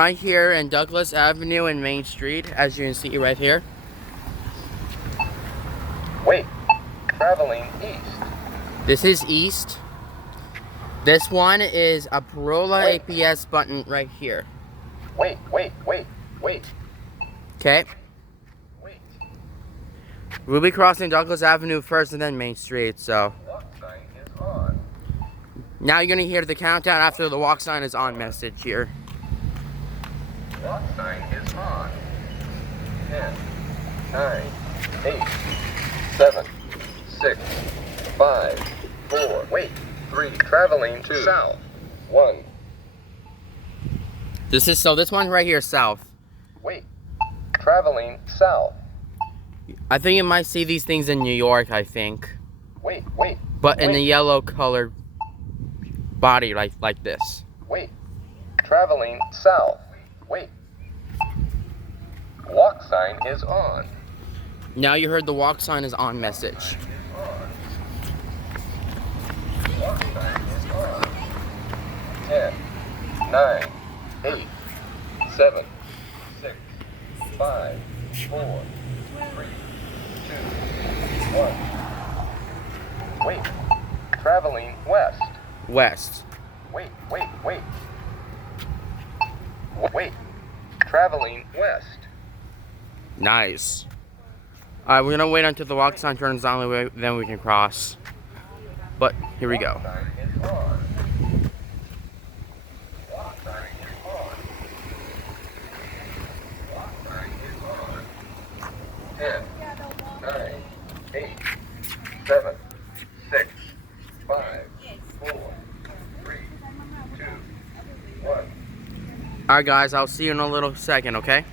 Right here in Douglas Avenue and Main Street, as you can see right here. Wait, traveling east. This is east. This one is a Parola APS button right here. Wait. Okay. Wait. We'll be crossing Douglas Avenue first and then Main Street, so. Walk sign is on. Now you're gonna hear the countdown after the walk sign is on message here. Walk sign is on. 10, 9, 8, 7, 6, 5, 4. Wait. 3. Traveling to south. 1. This one right here, south. Wait. Traveling south. I think you might see these things in New York, I think. Wait. But in the yellow colored body, like this. Wait. Traveling south. Wait. Walk sign is on. Now you heard the walk sign is on message. Walk sign is on. 10, 9, 8, 7, 6, 5, 4, 3, 2, 1. Wait. Traveling west. West. Wait. Wait. Traveling west. Nice. Alright, we're gonna wait until the walk sign turns on, then we can cross. But here we go. Walk sign is on. Walk sign is on. Walk sign is on. 10, 9, 8, 7, 6, 5, 4, 3, 2, 1. Alright guys, I'll see you in a little second, okay?